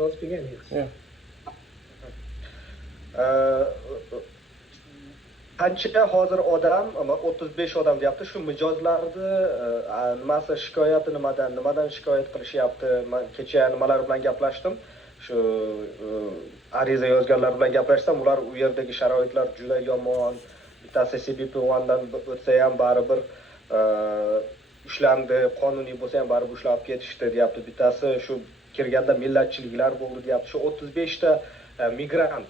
So let's begin. Yes. Qancha hozir odam, 35 odam deyapti, shu mijozlarni nimasi shikoyati nimadan shikoyat qilishyapti. Men kecha nimalar bilan gaplashdim. Shu ariza yozganlar bilan gaplashsam, ular u yerdagi sharoitlar juda yomon. Bittasi CBP1 dan o'tsa ham baribir ushlandi, qonuniy bo'lsa ham baribir ushlab ketishdi deyapti. Bittasi shu kirganda millatchiliklar bo'ldi deyapti. Shu 35 ta migrant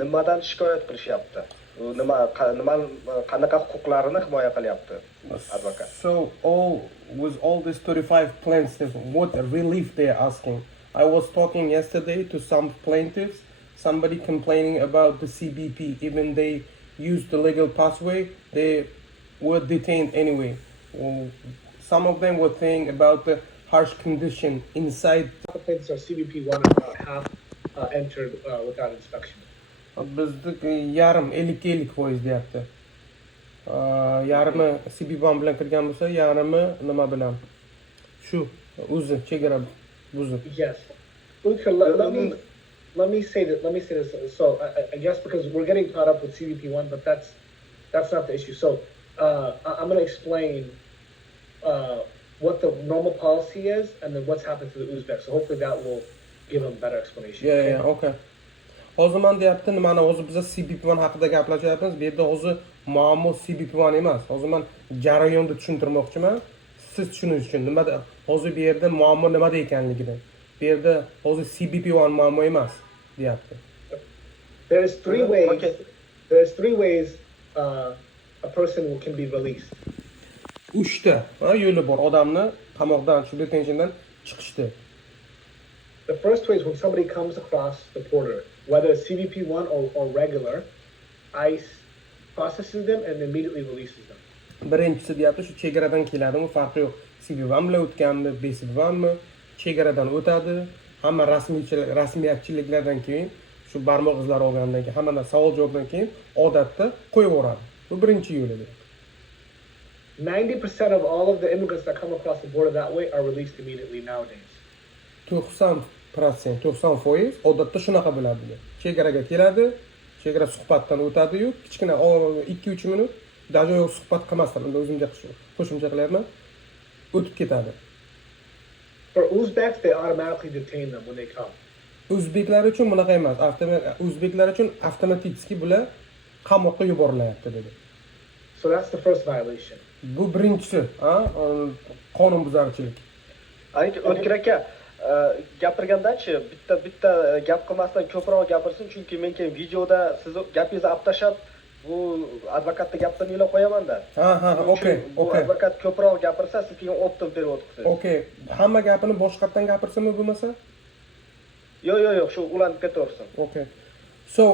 nimadan shikoyat qilishyapti? Qanaqa huquqlarini himoya qilyapti advokat? So with all these 35 plaintiffs, what relief they are asking? I was talking yesterday to some plaintiffs, somebody complaining about the CBP, even they used the legal pathway, they were detained anyway. Some of them were saying about the harsh condition inside. The plaintiffs are CBP1 have entered without inspection. Bizdeki yarım 50% deyapti. Yarimi CBP bilan kirgan bo'lsa, yarimi nima bilan? Shu o'zi chegara buzib. Yes. Let me say this. So I guess because we're getting caught up with CBP1, but that's not the issue. So I'm going to explain what the normal policy is and then what's happened to the Uzbeks. So hopefully that will give them better explanation. Yeah, okay. Hozir men deyapti, nimani hozir biz CBP1 haqida gaplashyapmiz. Bu yerda hozir muammo CBP1 emas. Hozir men jarayonni tushuntirmoqchiman. Siz tushunish uchun nimada hozir bu yerda muammo nimada ekanligini. Bu yerda hozir CBP1 muammo emas deyapti. There's three ways a person can be released. 3 ta yo'li bor odamni qamoqdan, shu detentiondan chiqishdi. The first way is when somebody comes across the border, whether it's CBP1 or regular, ICE processes them and immediately releases them. Birinchisi deyapti, shu chegaradan keladimi, farqi yo'q. CBP1 bilan o'tganmi, BCP1 mi, chegaradan o'tadi. Hamma rasmiyatchiliklardan keyin, shu barmoq izlari olgandan keyin, hammadan savol javobdan keyin odatda qo'yib yuboradi. Bu birinchi yo'li. 90% of all of the immigrants that come across the border that way are released immediately nowadays. 90% odatda shunaqa bo'ladi. Chegaraga keladi, chegara suhbatdan o'tadi-yu, kichkina 2-3 minut даже yo'q suhbat qilmasdan, unda o'zimga qo'shimcha qilyapman, o'tib ketadi. For Uzbeks, they automatically detain them when they come. O'zbeklar uchun bunaqa emas. O'zbeklar uchun avtomatik bular qamoqqa yuborilyapti dedi. So that's the first violation. Bu birinchisi, qonunbuzarchilik. O'tkir aka, gapirgandachi bitta gap qilmasdan ko'proq gapirsin, chunki men keyin videoda siz gapingizni olib tashlab bu advokatni gapini ilib qo'yaman-da. Okay. Advokat ko'proq gapirsa, siz keyin o'tib berib o'tasiz. Okay. Hamma gapini boshqatdan gapirsami bo'lmasa? Yo'q, shu ulanib ketaversin. Okay. So,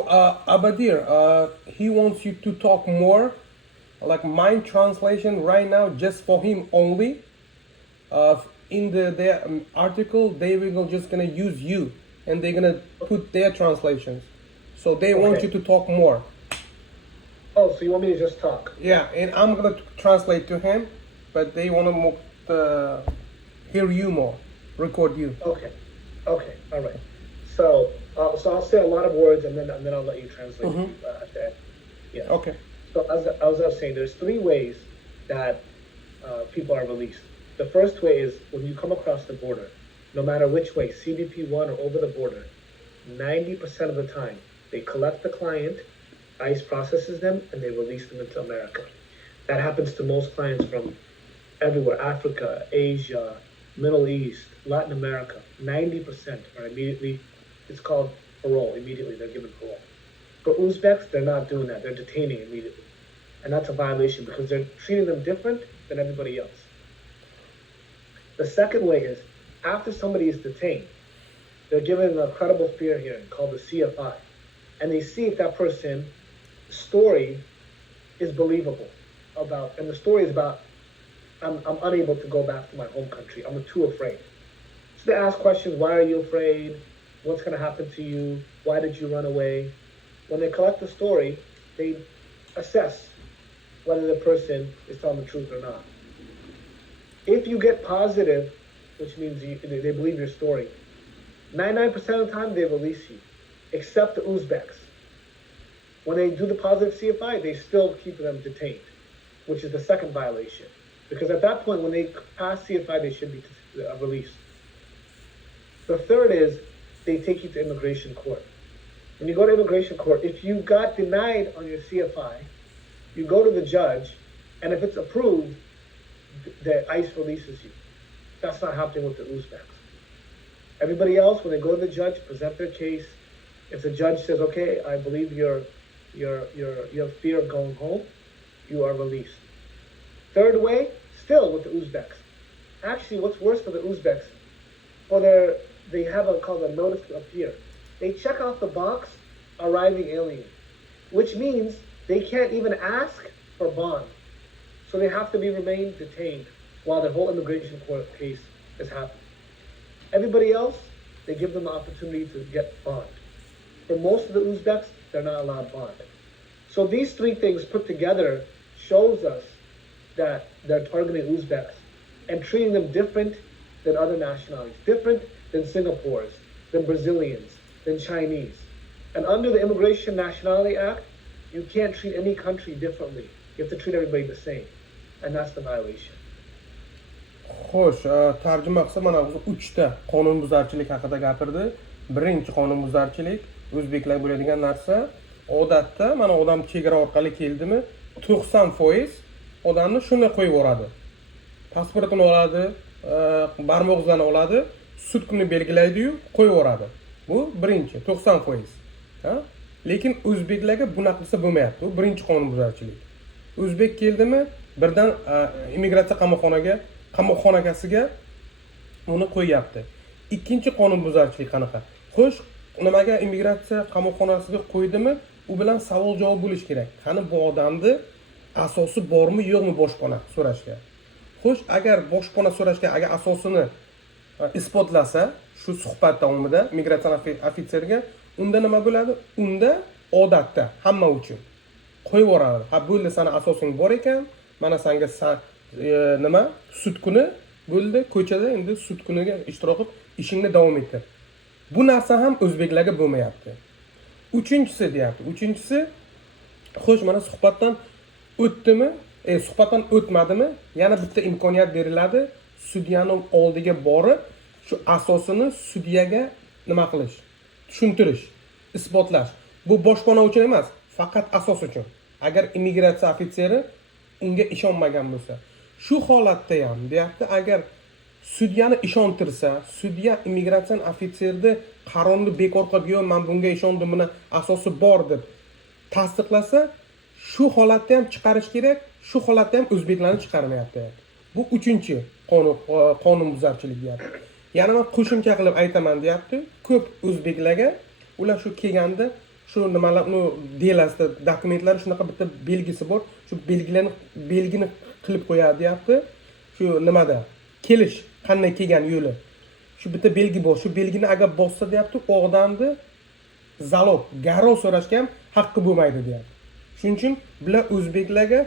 Abadir, he wants you to talk more, like my translation right now, just for him only. In their article, they will just gonna use you, and they're gonna put their translations. So they want you to talk more. Oh, so you want me to just talk? Yeah, and I'm gonna translate to him, but they want to hear you more, record you. Okay, all right. So I'll say a lot of words, and then I'll let you translate at the end. Yeah. Okay. So as I was saying, there's 3 ways that people are released. The first way is when you come across the border, no matter which way, CBP1 or over the border, 90% of the time, they collect the client, ICE processes them, and they release them into America. That happens to most clients from everywhere, Africa, Asia, Middle East, Latin America. 90% are immediately, it's called parole, immediately they're given parole. For Uzbeks, they're not doing that, they're detaining immediately. And that's a violation because they're treating them different than everybody else. The second way is, after somebody is detained, they're given a credible fear hearing called the CFI, and they see if that person's story is believable and the story is about, I'm unable to go back to my home country, I'm too afraid. So they ask questions, why are you afraid? What's going to happen to you? Why did you run away? When they collect the story, they assess whether the person is telling the truth or not. If you get positive, which means they believe your story, 99% of the time they release you, except the Uzbeks. When they do the positive CFI, they still keep them detained, which is the second violation. Because at that point, when they pass CFI, they should be released. The third is they take you to immigration court. When you go to immigration court, if you got denied on your CFI, you go to the judge, and if it's approved, the ICE releases you. That's not happening with the Uzbeks. Everybody else, when they go to the judge, present their case. If the judge says, "Okay, I believe you have fear of going home," you are released. Third way, still with the Uzbeks. Actually, what's worse for the Uzbeks, they have called a notice to appear. They check off the box, arriving alien, which means they can't even ask for bond. So they have to remain detained while the whole immigration court case is happening. Everybody else, they give them the opportunity to get bond. For most of the Uzbeks, they're not allowed bond. So these three things put together shows us that they're targeting Uzbeks and treating them different than other nationalities, different than Singapore's, than Brazilians, than Chinese. And under the Immigration Nationality Act, you can't treat any country differently. You have to treat everybody the same. And that's the violation. Xo'sh, tarjima qilsa mana bu 3 ta qonunbuzarchilik haqida gapirdi. Birinchi qonunbuzarchilik o'zbeklar bo'ladigan narsa, odatda mana odam chegara orqali keldimi, 90% odamni shunday qo'yib yuboradi. Pasportini oladi, barmoq izlarini oladi, sud kuni belgilaydi-yu, qo'yib yuboradi. Bu birinchi 90%. Ha? Lekin o'zbeklarga bunaqasi bo'lmayapti. Bu birinchi qonunbuzarchilik. O'zbek keldimi, birdan immigratsiya qamoqxonasiga uni qo'yapti. Ikkinchi qonunbuzarchilik qanaqa? Xo'sh, nimaga immigratsiya qamoqxonasiga qo'ydimi? U bilan savol-javob bo'lish kerak. Qani bu odamni asosi bormi, yo'qmi boshpana so'rashga? Xo'sh, agar boshpana so'rashga agar asosini isbotlasa, shu suhbat davomida migratsiya ofitserga, unda nima bo'ladi? Unda odatda hamma uchun qo'yib yuboradi. Ha, bo'ldi, sana asosing bor ekan, mana senga nima? Sud kuni bo'ldi, ko'chada endi sud kuniga ishtirok qilib ishingni davom ettir. Bu narsa ham o'zbeklarga bo'lmayapti. Uchinchisi deyapti. Uchinchisi, xo'sh, mana suhbatdan o'tdimi? Suhbatdan o'tmadimi? Yana bitta imkoniyat beriladi. Sudyaning oldiga borib, shu asosini sudyaga nima qilish, tushuntirish, isbotlash. Bu boshpana uchun emas, faqat asos uchun. Agar immigratsiya ofitseri unga ishonmagan bo'lsa, shu holatda ham deyapti, agar sudyani ishontirsa, sudya immigratsiya ofitserni qarorni bekor qilib, "Yo'q, men bunga ishondim, buni asosi bor" deb tasdiqlasa, shu holatda ham chiqarish kerak, shu holatda ham o'zbeklarni chiqarmayapti. Bu uchinchi qonunbuzarchilik deyapti. Yana men qo'shimcha qilib aytaman deyapti, ko'p o'zbeklarga ular shu kelganda shu nimalarni delasida dokumentlari shunaqa bitta belgisi bor, shu belgini qilib qo'yadi deyapti. Shu nimada kelish qanday kelgan yo'li. Shu bitta belgi bor. Shu belgini agar bossa deyapti, u odamni zalog, garov so'rashga ham haqqi bo'lmaydi deyapti. Shuning uchun bular o'zbeklarga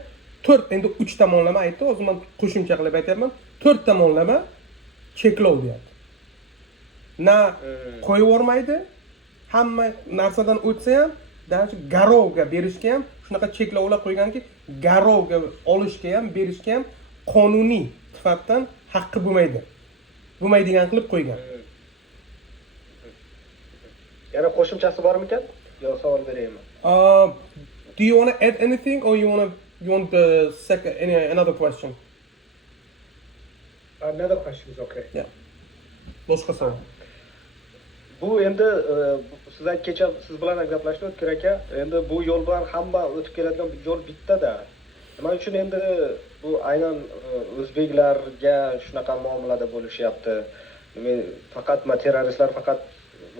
4, endi 3 tomonlama aytdi, o'zim men qo'shimcha qilib aytayapman. 4 tomonlama cheklov deyapti. Na qo'yib yubormaydi, hamma narsadan o'tsa ham, даже garovga berishga ham shunaqa cheklovlar qo'yganki, garovga olishga ham, berishga ham qonuniy sifatdan haqqi bo'lmaydigan qilib qo'ygan. Yana qo'shimchasi bormikan? Yo, savol beraymi? Do you want to add anything, or you want the second another question? Another question is okay. Yeah. Boshqa savol. Bu endi kecha siz bilan gaplashib o'tgan aka, endi bu yo'l bilan hamma o'tib keladigan yo'l bitta-da. Nima uchun endi bu aynan o'zbeklarga shunaqa muomalada bo'lishyapti? Faqat terroristlar faqat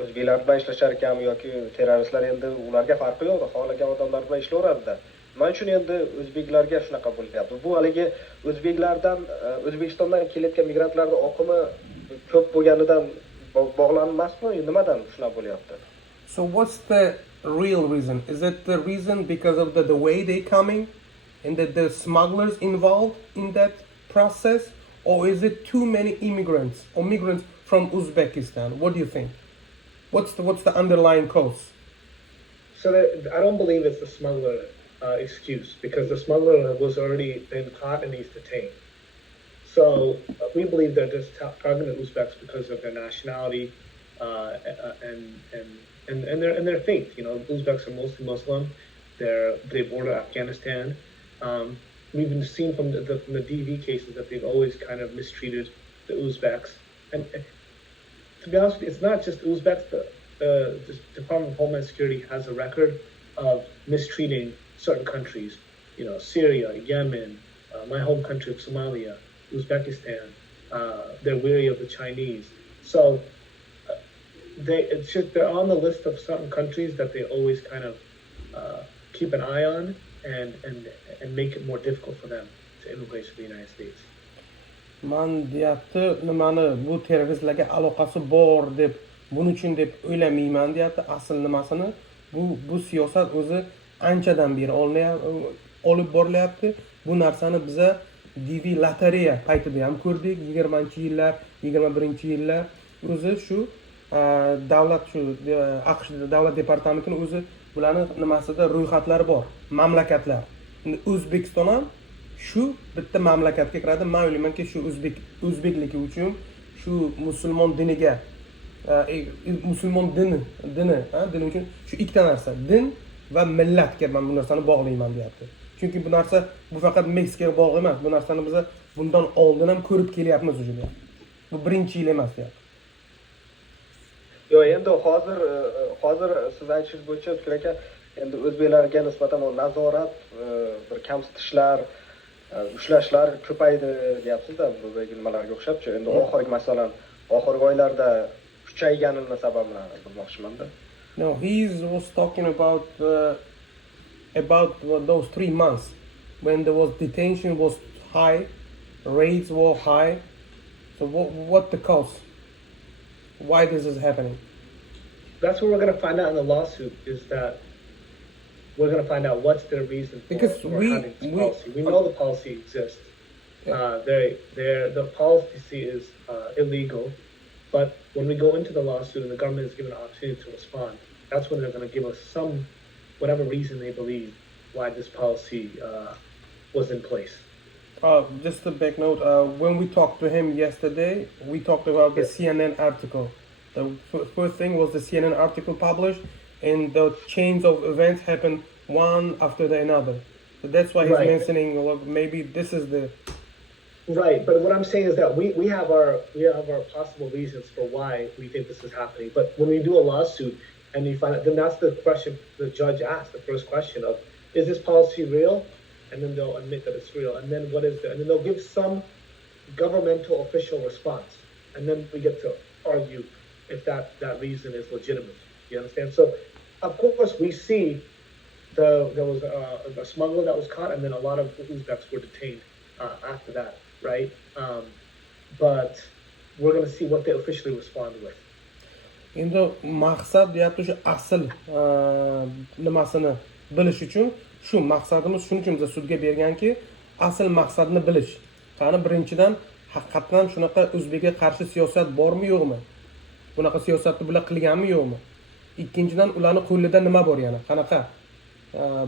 o'zbeklar bilan ishlashar ekanmi yoki terroristlar endi ularga farqi yo'q, xohlagan odamlar bilan ishlayveradi-da. Nima uchun endi o'zbeklarga shunaqa bo'lyapti? Bu haligi o'zbeklardan, O'zbekistondan kelayotgan migrantlarning oqimi ko'p bo'lganidan bog'lanmasmi? Nimadan shunaqa bo'lyapti? So what's the real reason? Is it the reason because of the way they coming and that the smugglers involved in that process, or is it too many immigrants or migrants from Uzbekistan? What do you think? What's the underlying cause? So I don't believe it's the smuggler excuse, because the smuggler was already been caught and he's detained. So we believe they're just targeting Uzbeks because of their nationality and their faith. You know, Uzbeks are mostly Muslim. They border Afghanistan. We've been seen from the DV cases that they've always kind of mistreated the Uzbeks. And to be honest with you, it's not just Uzbeks. The Department of Homeland Security has a record of mistreating certain countries. You know, Syria, Yemen, my home country of Somalia, Uzbekistan. They're weary of the Chinese. So they're on the list of certain countries that they always kind of keep an eye on and make it more difficult for them to immigrate to the United States. Man deyapti, nimani bu terroristlarga aloqasi bor deb, buning uchun deb o'ylamayman deyapti. Asl nimasini bu siyosat o'zi anchadan beri olib borilyapti. Bu narsani biza DV lotereya paytida ham ko'rdik. 20-yillar, 21-yillar o'zi shu davlat AQSh davlat departamentining o'zi bularning nimasida ro'yxatlari bor, mamlakatlar. Endi O'zbekiston ham shu bitta mamlakatga kiradi. Men o'ylaymanki, shu o'zbekligi uchun, shu musulmon diniga, musulmon dini uchun shu ikkita narsa, din va millatga men bu narsani bog'layman deyapti. Chunki bu narsa bu faqat Meksikaga bog'liq emas. Bu narsani biz bundan oldin ham ko'rib kelyapmiz o'zi. Bu birinchi yil emas deyapti. Yo, endi hozir siz aytishingiz bo'yicha O'tkir aka, endi o'zbeklarga nisbatan nazorat, bir kamsitishlar, ushlashlar ko'paydi deyapsiz-da, bu nimalarga o'xshabchi. Endi masalan, oxirgi oylarda kuchayganini sabablarini bilmoqchiman-da. No, he was talking about those 3 months when there was detention was high, raids were high. So what the cause? Why this is happening? That's what we're going to find out in the lawsuit, is that we're going to find out what's their reason for having this policy. We know the policy exists. Yeah. The policy is illegal, but when we go into the lawsuit and the government is given an opportunity to respond, that's when they're going to give us whatever reason they believe why this policy was in place. Just a back note, when we talked to him yesterday, we talked about the CNN article. The first thing was the CNN article published, and the chains of events happened one after another. So that's why he's mentioning, well, maybe this is the... Right, but what I'm saying is that we have our possible reasons for why we think this is happening. But when we do a lawsuit and you find out, then that's the question the judge asked, the first question of, is this policy real? And then they'll admit that it's real. And then and then they'll give some governmental official response. And then we get to argue if that reason is legitimate. You understand? So, of course, we see there was a smuggler that was caught, and then a lot of Uzbeks were detained after that, right? But we're going to see what they officially respond with. Endi maqsad deyapti shu asl nimasini bilish uchun, shu maqsadimiz shuning uchun biz sudga berganki, asl maqsadni bilish. Qani birinchidan haqiqatan shunaqa o'zbekga qarshi siyosat bormi yo'qmi? Bunaqa siyosatni bular qilganmi yo'qmi? Ikkinchidan ularning qo'lida nima bor yana? Qanaqa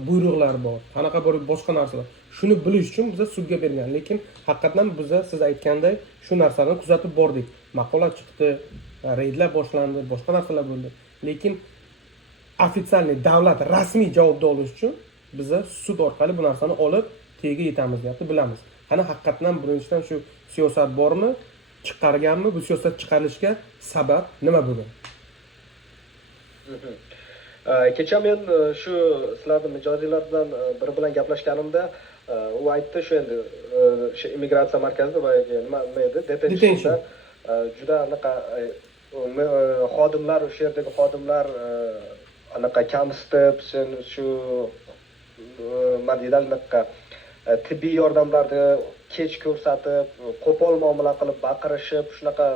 buyruqlar bor? Qanaqa bor boshqa narsalar? Shuni bilish uchun biz sudga bergan. Lekin haqiqatan biz siz aytganday shu narsalarni kuzatib bordik. Maqola chiqdi, reydlar boshlandi, boshqa narsalar bo'ldi. Lekin ofitsialniy davlat rasmiy javobda olish uchun biz sud orqali bu narsani olib tagiga yetamiz deyapti, bilamiz. Qani haqiqatan birinchidan shu siyosat bormi, chiqarganmi, bu siyosat chiqarilishga sabab nima bo'lgan? Kecha men shu sizlarning mijozinglardan biri bilan gaplashganimda u aytdi, shu endi shu immigratsiya markazida va nima edi, Detentionda juda anaqa xodimlar, o'sha yerdagi xodimlar anaqa kamsitib, sen shu anaqa tibbiy yordamlarni kech ko'rsatib, qo'pol muomala qilib baqirishib, shunaqa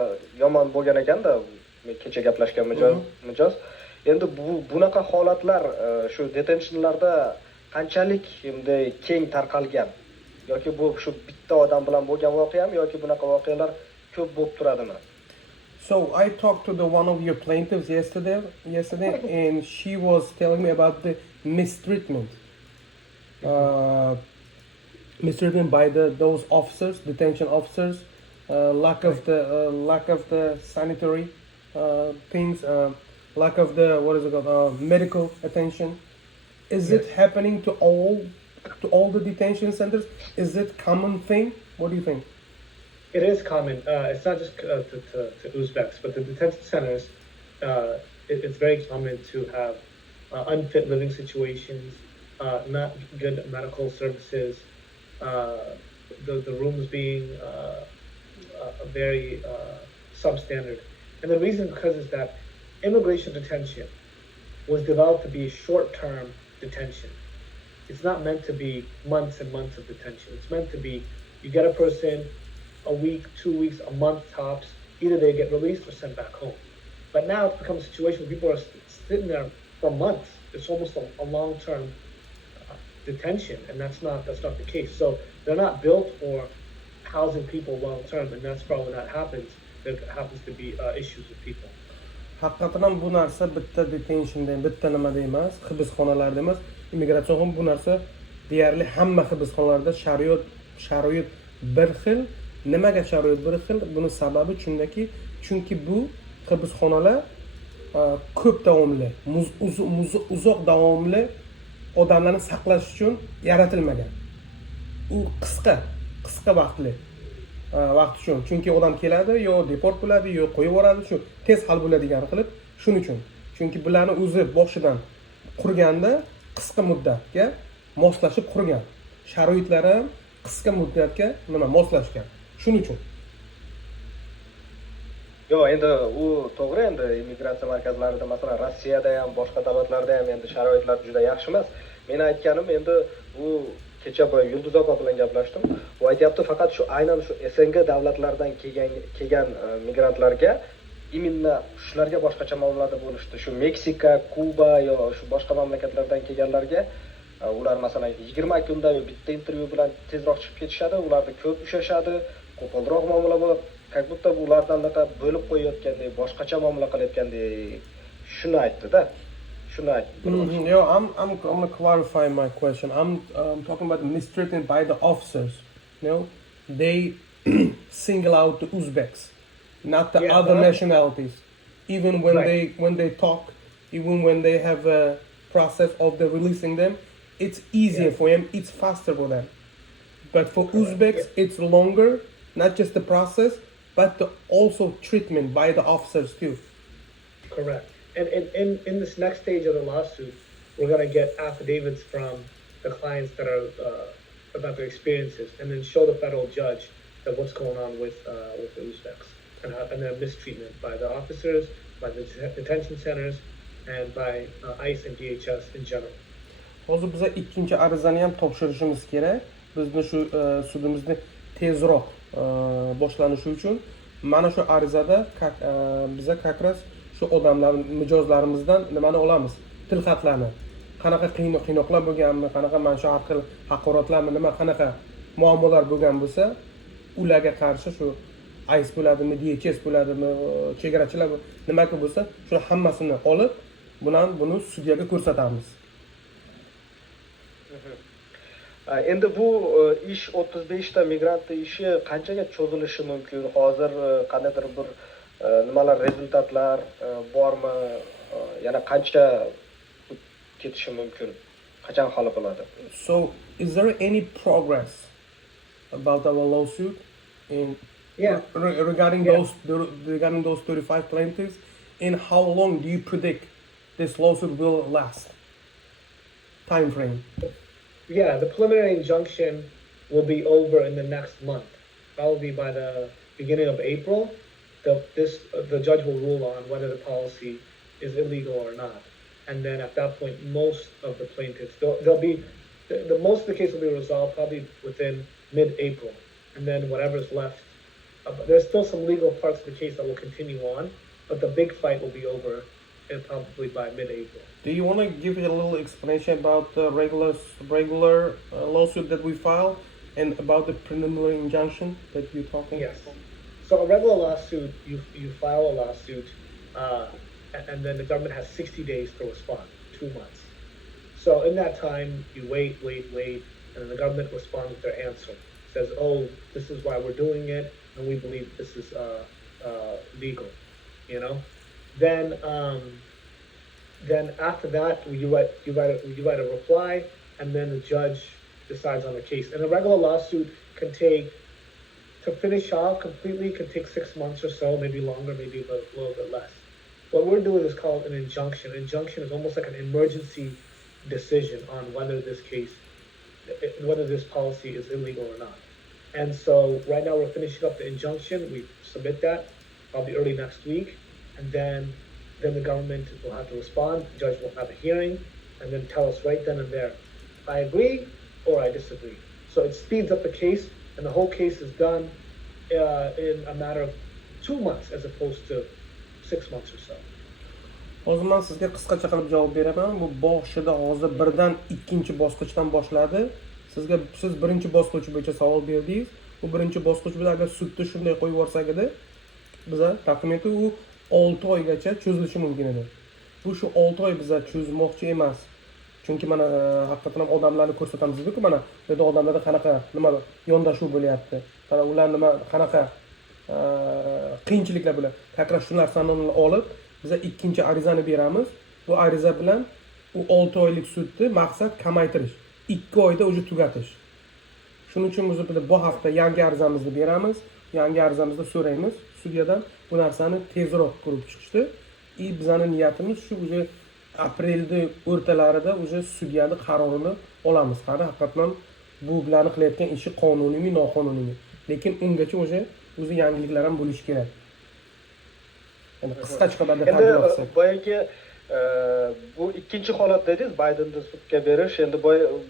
yomon bo'lgan ekanda, men kecha gaplashgan mijoz. Endi bunaqa holatlar shu detentionlarda qanchalik endi keng tarqalgan, yoki bu shu bitta odam bilan bo'lgan voqeami, yoki bunaqa voqealar ko'p bo'lib turadimi? So I talked to the one of your plaintiffs yesterday, and she was telling me about the mistreatment, mistreatment by those officers, detention officers, lack of the sanitary things, lack of the medical attention. Is it happening to all the detention centers? Is it common thing? What do you think? It is common. It's not just to Uzbeks, but the detention centers. It's very common to have unfit living situations, not good medical services, the rooms being very substandard. And the reason is that immigration detention was developed to be a short-term detention. It's not meant to be months and months of detention. It's meant to be, you get a person a week, 2 weeks, a month tops, either they get released or sent back home. But now it's become a situation where people are sitting there for months. It's almost a long-term detention, and that's not the case. So they're not built for housing people long-term, and that's probably when that happens. There happens to be issues with people. Haqiqatan ham bu narsa bitta detentionda, bitta nimada emas, hibsxonalarda emas. Immigratsiya ham bu narsa deyarli hamma hibsxonalarda sharoit bir xil. Nimaga sharoit bir xil? Buni sababi chunki bu hibsxonalar ko'p davomli, uzoq davomli odamlarni saqlash uchun yaratilmagan. U qisqa vaqtli vaqt uchun. Chunki odam keladi, yo deport bo'ladi, yo qo'yib yuboradi, shu tez hal bo'ladigan qilib, shuning uchun. Chunki bularni o'zi boshidan qurganda qisqa muddatga moslashib qurgan. Sharoitlari ham qisqa muddatga moslashgan. Shuning uchun. Yo'q, endi u to'g'ri, endi immigratsiya markazlarida, masalan, Rossiyada ham, boshqa davlatlarda ham endi sharoitlar juda yaxshi emas. Men aytganim, endi u kecha Yulduz opa bilan gaplashdim. U aytayapti, faqat shu aynan shu SNG davlatlardan kelgan migrantlarga именно shularga boshqacha muomalada bo'lishdi. Shu Meksika, Kuba yo shu boshqa mamlakatlardan kelganlarga ular masalan 20 kunda bitta intervyu bilan tezroq chiqib ketishadi, ularni ko'p ushashadi, qo'polroq muomala bo'lib, как будто ulardan bo'lib qo'yayotgandek, boshqacha muomala qilayotgandek shuni aytdi-da. Yo, I'm going to clarify my question. I'm talking about mistreatment by the officers. You know, they single out the Uzbeks, not the other nationalities. Even when they talk, even when they have a process of the releasing them, it's easier for them, it's faster for them. But for Uzbeks, it's longer, not just the process, but also treatment by the officers too. Correct. And in this next stage of the lawsuit, we're going to get affidavits from the clients that are about their experiences, and then show the federal judge that what's going on with the Uzbeks and their mistreatment by the officers, by the detention centers, and by ICE and DHS in general. Hozir biza ikkinchi arizani ham topshirishimiz kerak. Bizni shu sudimizni tezroq boshlanishi uchun mana shu arizada biza как раз shu odamlar mijozlarimizdan nimani olamiz? Tilxatlarni. Qanaqa qiynoqlar bo'lganmi, qanaqa mana shu haqoratlarmi, nima qanaqa muammolar bo'lgan bo'lsa, ularga qarshi shu ICE bo'ladimi, DHS bo'ladimi, chegarachilar nimaga bo'lsa, shu hammasini olib, buni sudyaga ko'rsatamiz. Endi bu ish 35 ta migrantning ishi qanchaga cho'zilishi mumkin? Hozir qandaydir bir nimalar rezultatlar bormi? Yana qancha ketishi mumkin? Qachon hal bo'ladi? So, is there any progress about our lawsuit regarding those 35 plaintiffs? And how long do you predict this lawsuit will last? Time frame? Yeah, the preliminary injunction will be over in the next month, probably by the beginning of April. The judge will rule on whether the policy is illegal or not, and then at that point, most of the plaintiffs they'll be most of the case will be resolved probably within mid-April, and then whatever's left. There's still some legal parts of the case that will continue on, but the big fight will be over probably by mid-April. Do you want to give a little explanation about the regular lawsuit that we filed and about the preliminary injunction that you're talking? Yes. So a regular lawsuit, you file a lawsuit, and then the government has 60 days to respond, 2 months. So in that time, you wait, and then the government responds with their answer. Says, oh, this is why we're doing it, and we believe this is legal, you know. Then after that, you write a reply, and then the judge decides on the case. And a regular lawsuit can take, to finish off completely, can take 6 months or so, maybe longer, maybe a little bit less. What we're doing is called an injunction. Injunction is almost like an emergency decision on whether this policy is illegal or not. And so right now we're finishing up the injunction. We submit that probably early next week, and then the government will have to respond. The judge will have a hearing, and then tell us right then and there, I agree or I disagree. So it speeds up the case, and the whole case is done in a matter of 2 months as opposed to 6 months or so. Hozir men sizga qisqacha qilib javob beraman. Bu boshida hozir birdan ikkinchi bosqichdan boshladi. Siz birinchi bosqich bo'yicha savol berdingiz. Bu birinchi bosqich bilan agar sudda shunday qo'yib yuborsak edi, biza dokumenti u 6 oygacha cho'zilishi mumkin edi. Bu shu 6 oy biza cho'zmoqchi emas. Chunki mana haqiqatan ham odamlarni ko'rsatamiz-ku, mana bu yerda odamlarda qanaqa nima yondashuv bo'lyapti. Mana ular nima qanaqa qiyinchiliklar bo'ladi. Faqat shu narsani olib biz ikkinchi arizani beramiz. Bu ariza bilan u 6 oylik sudni maqsad kamaytirish. 2 oyda o'zi tugatish. Shuning uchun biz bu hafta yangi arizamizni beramiz. Yangi arizamizda so'raymiz sudyadan bu narsani tezroq ko'rib chiqishdi. Bizning niyatimiz shu o'zi aprelda o'rtalarida o'zi sudyani qarorini olamiz. Qani haqiqatan bu bilan qilayotgan ishi qonuniymi, noqonuniymi. Lekin ungacha o'zi yangiliklar ham bo'lishi kerak. Yani qisqacha qilib endi boyagi bu ikkinchi holat dedingiz, Baydenni sudga berish. Endi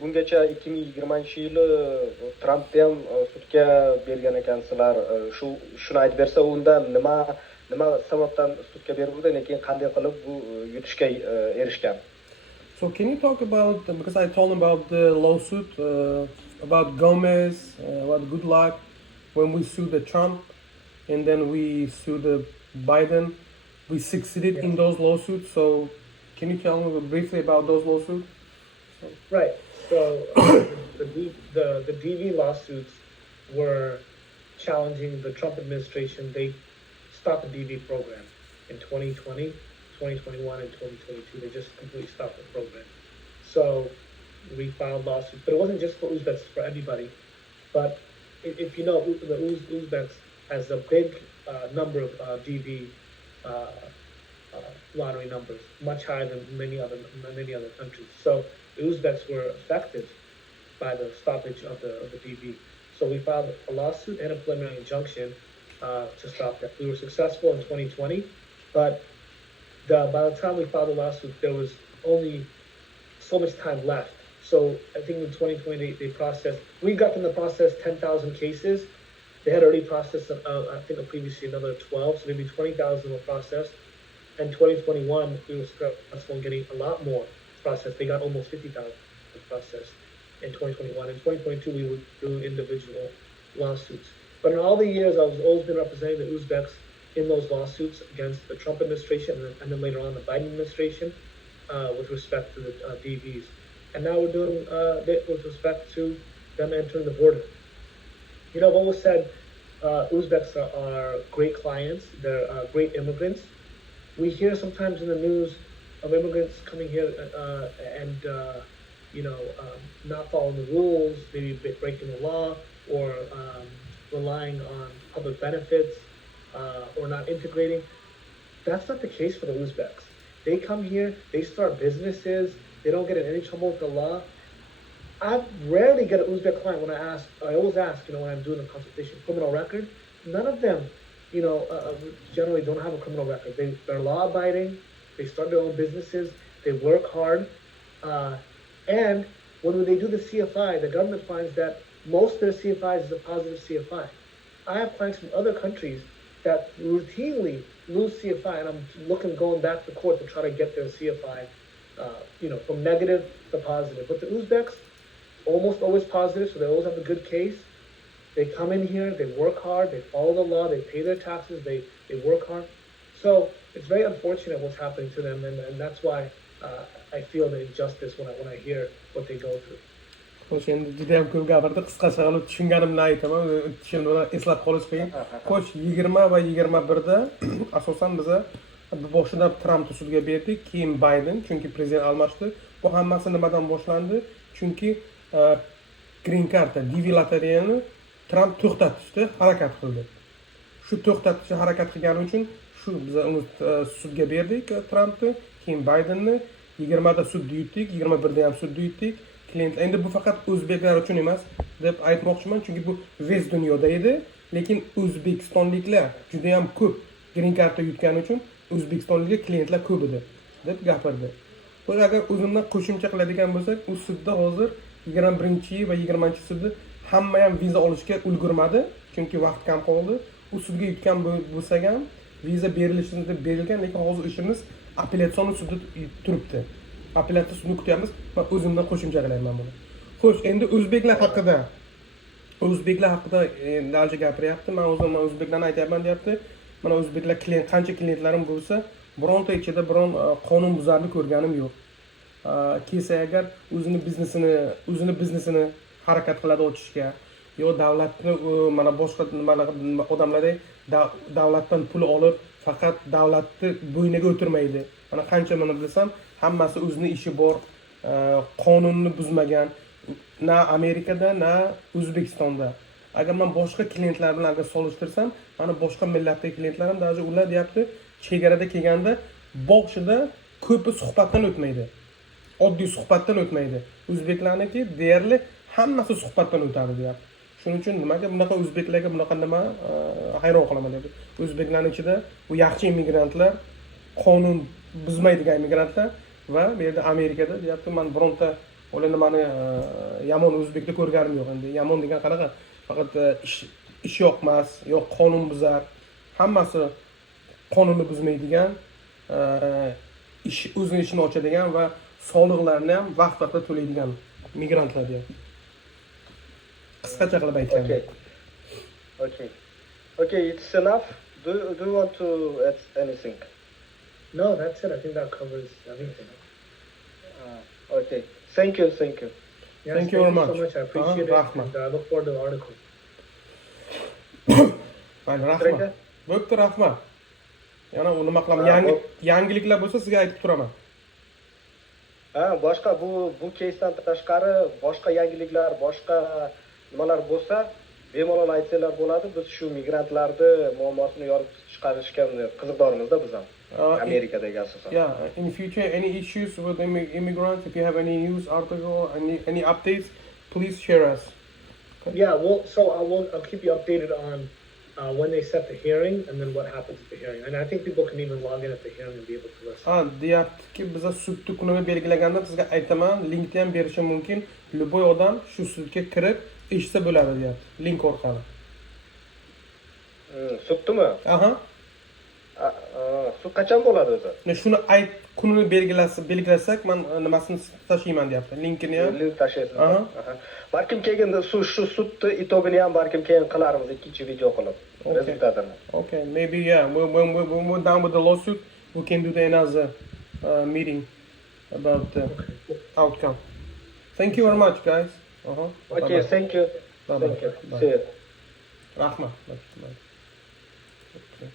bungacha 2020-yili Trampni ham sudga bergan ekansizlar. Shuni aytib bersa, undan nima sababdan sudga berildi, lekin qanday qilib bu yutishga erishgan? So can you talk about, because I told him about the lawsuit, about Gomez, about good luck when we sued the Trump and then we sued the Biden. We succeeded in those lawsuits. So can you tell me briefly about those lawsuits? Right. So the DV lawsuits were challenging the Trump administration. They stopped the DV program in 2020, 2021, and 2022. They just completely stopped the program. So we filed lawsuits, but it wasn't just for Uzbeks, for everybody. But if you know, the Uzbeks has a big number of DV lottery numbers, much higher than many other countries. So the Uzbeks were affected by the stoppage of the DV. So we filed a lawsuit and a preliminary injunction to stop that. We were successful in 2020, but by the time we filed the lawsuit, there was only so much time left. So I think in 2020 they processed. We got them to process 10,000 cases. They had already processed, I think, previously another 12, so maybe 20,000 were processed. In 2021, we were successful in getting a lot more processed. They got almost 50,000 processed in 2021. In 2022, we would do individual lawsuits. But in all the years, I've always been representing the Uzbeks in those lawsuits against the Trump administration and then later on the Biden administration with respect to the DVs. And now we're doing it with respect to them entering the border. You know, I've always said Uzbeks are great clients. They're great immigrants. We hear sometimes in the news of immigrants coming here and not following the rules, maybe breaking the law, or relying on public benefits, or not integrating. That's not the case for the Uzbeks. They come here, they start businesses, they don't get in any trouble with the law. I rarely get an Uzbek client when I always ask, when I'm doing a consultation, criminal record. None of them, generally don't have a criminal record. They're law-abiding, they start their own businesses, they work hard, and when they do the CFI, the government finds that most of their CFIs is a positive CFI. I have clients from other countries that routinely lose CFI, and I'm going back to court to try to get their CFI, from negative to positive. But the Uzbeks, almost always positive, so they always have a good case. They come in here, they work hard, they follow the law, they pay their taxes, they work hard. So it's very unfortunate what's happening to them, and that's why I feel the injustice when I hear what they go through. Xo'sh, endi juda ham ko'p gapirdi. Qisqacha qilib tushunganimni aytaman. Tushundim, eslab qolish qiyin. Xo'sh, 20 va 21da asosan biza boshida Trampni sudga berdik, keyin Bayden, chunki prezident almashdi. Bu hammasi nimadan boshlandi? Chunki green cardda DV lotereyani Tramp to'xtatishdi, harakat qildi. Shu to'xtatishga harakat qilgani uchun shu biza uni sudga berdik Trampni, keyin Baydenni 20da sudda yutdik, 21da ham sudda yutdik. Klientlar endi bu faqat o'zbeklar uchun emas deb aytmoqchiman, chunki bu vez dunyoda edi, lekin o'zbekistonliklar juda ham ko'p green cardda yutgani uchun o'zbekistonlik klientlar ko'p edi deb gapirdi. Xo'sh, agar o'zimdan qo'shimcha qiladigan bo'lsak, u sudda hozir 21 va 20-sudda hamma ham viza olishga ulgurmadi, chunki vaqt kam qoldi. U sudga yutgan bo'lsak ham viza berilishi deb berilgan, lekin hozir ishimiz apellyatsiyon sudida turibdi. Apellyatsiya sudini kutyapmiz. Men o'zimdan qo'shimcha qilayman buni. Xo'sh, endi o'zbeklar haqida dalja gapiryapti. Men o'zim o'zbeklarni aytyapman deyapti. Mana o'zbeklar qancha klientlarim bo'lsa, bironta ichida biron qonun buzarlik ko'rganim yo'q. Kelsa agar o'zini biznesini harakat qiladi ochishga, yo davlatni mana boshqa odamlardek davlatdan pul olib, faqat davlatni bo'yniga o'tirmaydi. Mana qancha men bilsam, hammasi o'zining ishi bor, qonunni buzmagan, na Amerikada, na O'zbekistonda. Agar men boshqa klientlar bilan agar solishtirsam, mana boshqa millatdagi klientlarim даже ular deyapti, chegarada kelganda boshida ko'pi suhbatdan o'tmaydi. Oddiy suhbatdan o'tmaydi. O'zbeklarniki deyarli hammasi suhbatdan o'tadi deyapti. Shuning uchun nimaga bunaqa o'zbeklarga bunaqa nima hayron qolaman dedi. O'zbeklarning ichida bu yaxshi immigrantlar, qonun buzmaydigan immigrantlar va bu yerda Amerikada deyapti, men bironta ular nimani yomon o'zbekni ko'rganim yo'q endi. Yomon degan qanaqa? Faqat ish yoqmas, yo'q qonun buzar. Hammasi qonunni buzmaydigan, o'zining ishini ochadigan va soliqlarni ham vaqt-vaqtida to'laydigan migrantlar deyapti. Qisqacha qilib aytganda. Okay, it's enough. Do you want to add anything? No, that's it. I think that covers everything. Okay. Thank you. Yes, Thank you very much. So much. I appreciate it. And I look forward to the article. Rahmat. Bo'pti, rahmat. Yana nima qilaman? Yangiliklar bo'lsa sizga aytib turaman. Boshqa bu keysdan tashqari boshqa yangiliklar, boshqa nimalar bo'lsa, bemalol aytsanglar bo'ladi. Biz shu migrantlarni muammosini yorib chiqarishga qiziqdormizda biz ham. Amerikadagi asosan. Yeah, in future any issues with immigrants, if you have any news article, any updates, please share us. Yeah, I'll keep you updated on when they set the hearing and then what happens at the hearing. And I think people can even log in at the hearing and be able to listen. Deyaptiki, biza sudni kunini belgilaganda sizga aytaman, linkni ham berishim mumkin. Любой odam shu sudga kirib eshitsa bo'ladi deyapti, link orqali. Sudmi? Aha. Sud qachon bo'ladi o'zi? Shuni kunini belgilasak, men nimasini tashlayman deyapti. Linkini ham. Link tashlaysiz. Balkim keyin shu sudni itog'ini ham balkim keyin qilarmiz ikkinchi video qilib. Rezultatini. Okay, maybe when we're done with the lawsuit, we can do another meeting about the outcome. Thank you very much, guys. Okay, thank you. Thank you. See you. Rahmat. Okay.